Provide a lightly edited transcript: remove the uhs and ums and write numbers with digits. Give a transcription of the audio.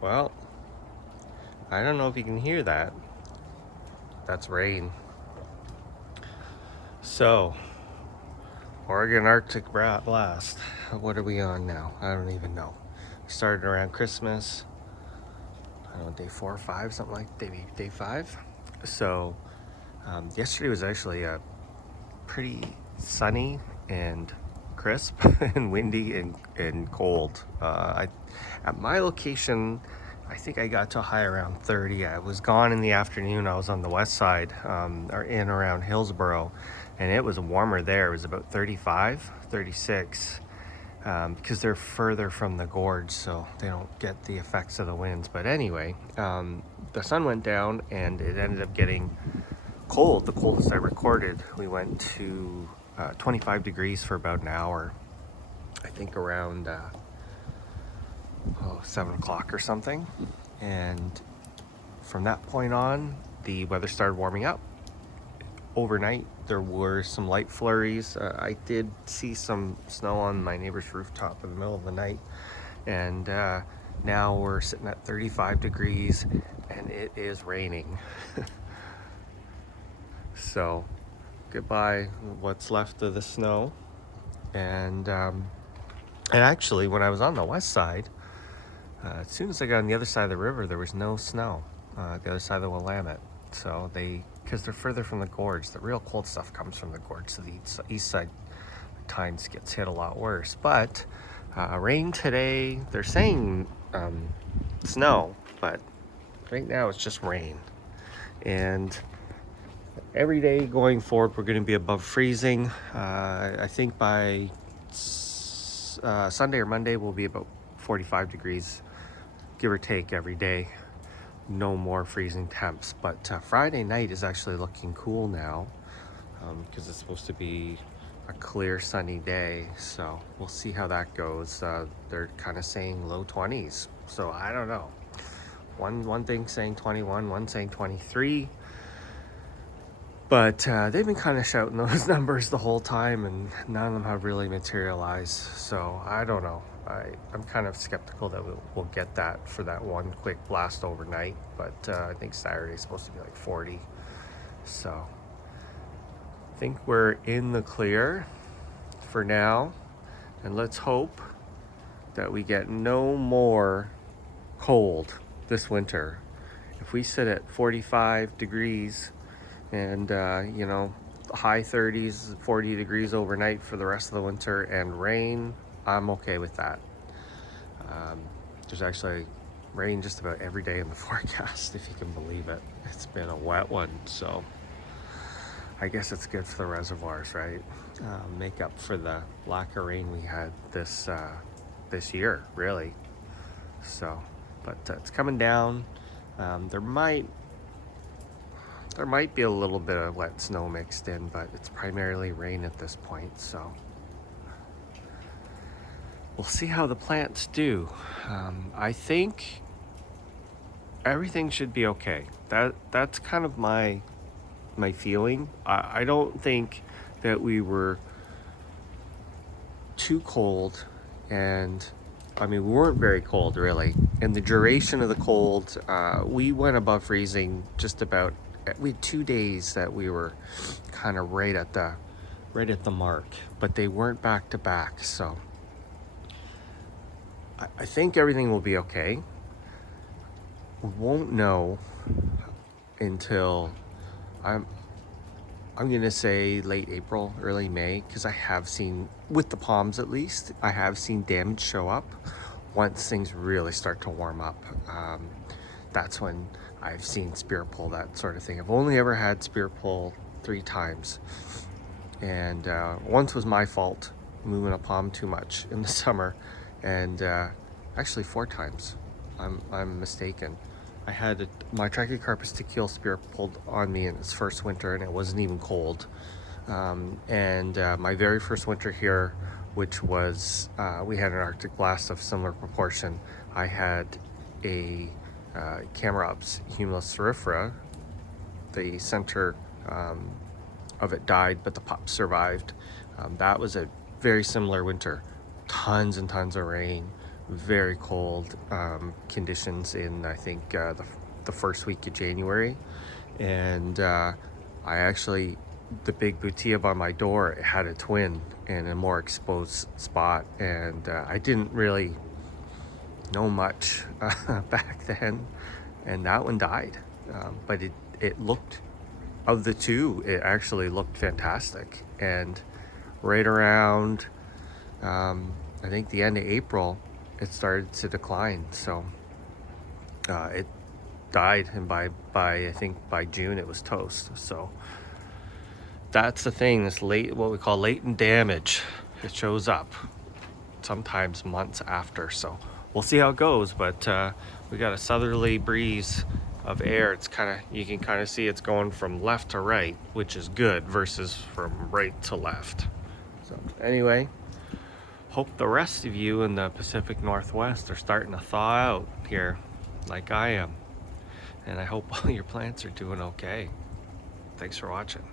Well, I don't know if you can hear that. That's rain. So, Oregon Arctic Blast. What are we on now? I don't even know. Started around Christmas. I don't know, day 4 or 5, something like day 5. So, yesterday was actually a pretty sunny and crisp and windy and cold. At my location, I think I got to a high around 30. I was gone in the afternoon. I was on the west side, or in around Hillsboro, and it was warmer there. It was about 35, 36, because they're further from the gorge, so they don't get the effects of the winds. But anyway, the sun went down, and it ended up getting cold, the coldest I recorded. We went to 25 degrees for about an hour, I think around 7 o'clock or something. And from that point on, the weather started warming up. Overnight, there were some light flurries. I did see some snow on my neighbor's rooftop in the middle of the night. And now we're sitting at 35 degrees and it is raining. So goodbye what's left of the snow. And actually, when I was on the west side, as soon as I got on the other side of the river, there was no snow. The other side of the Willamette. So because they're further from the gorge, the real cold stuff comes from the gorge. So the east side at times gets hit a lot worse. But rain today. They're saying snow, but right now it's just rain. And every day going forward, we're going to be above freezing. I think by Sunday or Monday, we'll be about 45 degrees, give or take, every day. No more freezing temps. But Friday night is actually looking cool now, because it's supposed to be a clear, sunny day. So we'll see how that goes. They're kind of saying low 20s. So I don't know. One thing saying 21, one saying 23. But they've been kind of shouting those numbers the whole time, and none of them have really materialized. So I don't know. I'm kind of skeptical that we'll get that for that one quick blast overnight. But I think Saturday's supposed to be like 40. So I think we're in the clear for now. And let's hope that we get no more cold this winter. If we sit at 45 degrees and high 30s, 40 degrees overnight for the rest of the winter and rain, I'm okay with that. There's actually rain just about every day in the forecast, if you can believe it. It's been a wet one, so I guess it's good for the reservoirs, right? Make up for the lack of rain we had this year, really. So, but it's coming down. There might be a little bit of wet snow mixed in, but it's primarily rain at this point. So we'll see how the plants do. I think everything should be okay. That's kind of my feeling. I don't think that we were too cold, and I mean, we weren't very cold, really. And the duration of the cold, we went above freezing just about. We had 2 days that we were kind of right at the mark, but they weren't back to back. So I think everything will be okay. We won't know until I'm gonna say late April, early May, because I have seen, with the palms at least, I have seen damage show up once things really start to warm up. That's when I've seen spear pull, that sort of thing. I've only ever had spear pull 3 times, and once was my fault, moving a palm too much in the summer, and actually 4 times. I'm mistaken. I had my Trachycarpus tachyle spear pulled on me in its first winter, and it wasn't even cold. And my very first winter here, which was, we had an Arctic blast of similar proportion. I had a Camerops humulus cerifera. The center of it died, but the pup survived. That was a very similar winter. Tons and tons of rain, very cold conditions in, I think, the first week of January. And I actually, the big butia by my door, it had a twin in a more exposed spot. And I didn't really know much back then. And that one died. But it looked, of the two, it actually looked fantastic. And right around, I think the end of April, it started to decline. So it died, and by I think by June it was toast. So that's the thing. This late, what we call latent damage, it shows up sometimes months after. So we'll see how it goes. But we got a southerly breeze of air. It's kind of, you can kind of see it's going from left to right, which is good, versus from right to left. So anyway, hope the rest of you in the Pacific Northwest are starting to thaw out here like I am. And I hope all your plants are doing okay. Thanks for watching.